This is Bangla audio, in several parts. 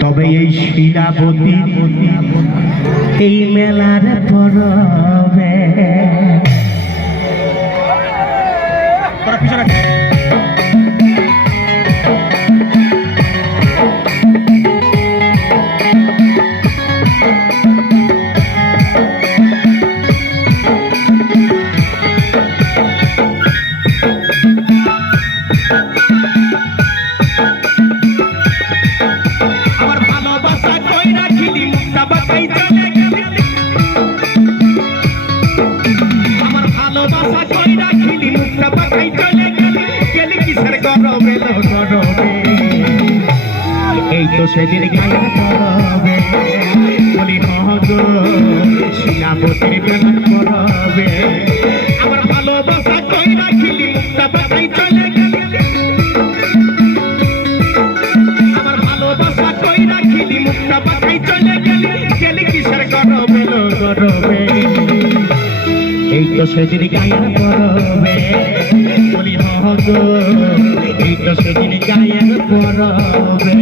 তবে এই শিলাবতী এই মেলার পরবে সেদিন গায়ে পড়বে বলি হগো শিলাবতীর প্রেম করবে আমার ভালোবাসা কই রাখিলি মুক্তা পাতাই চলে গেলি আমার ভালোবাসা কই রাখিলি মুক্তা পাতাই চলে গেলি গেলি কিসের করবে করবে এই তো সেদিন গায়ে পড়বে বলি হগো এই তো সেদিন গায়ে পড়বে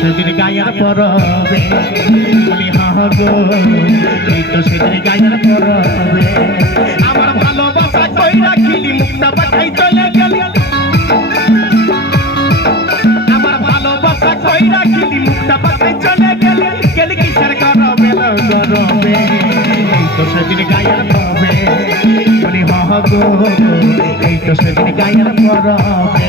সেদিন গায়ের পরবে বলি হগো এই তো সেদিন গায়ের পরবে আমার ভালোবাসা কই রাখিলি মুক্তা পাতাই চলে গেলি আমার ভালোবাসা কই রাখিলি মুক্তা পাতাই চলে গেলি গেলি কিসের করবে করবে এই তো সেদিন গায়ের পরবে বলি হগো এই তো সেদিন গায়ের পরবে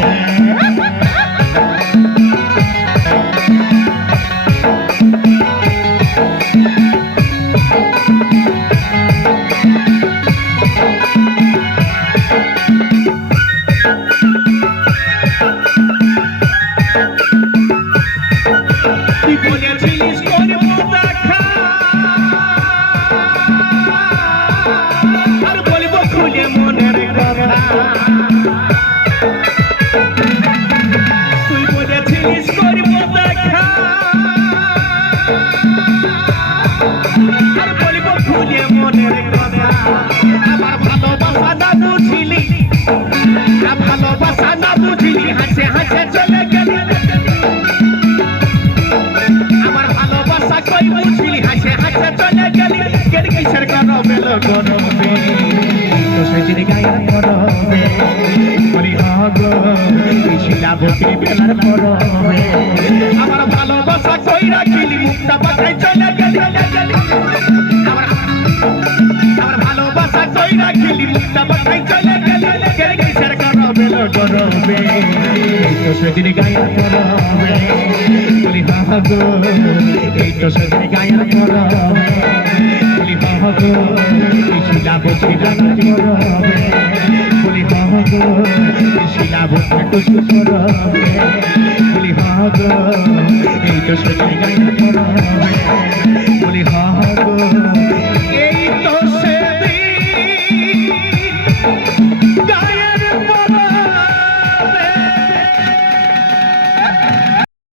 সেদিন গায়ের পরবে বলি হগো শিলাবতীর বেলার পরবে আমার ভালোবাসা কই রাখিলি মুক্তা পাতাই চলে গেলি আমার ভালোবাসা কই রাখিলি মুক্তা পাতাই চলে গেলি গেলি কিসের করবে করবে এই তো সেদিন গায়ের পরবে বলি হগো এই তো সেদিন গায়ের পরবে বলি হগো শিলাবতীর বেলার পরবে বলি হগো শিলাবতীর টুসু করবে বলি হগো এই তো সেদিন গায়ের পরবে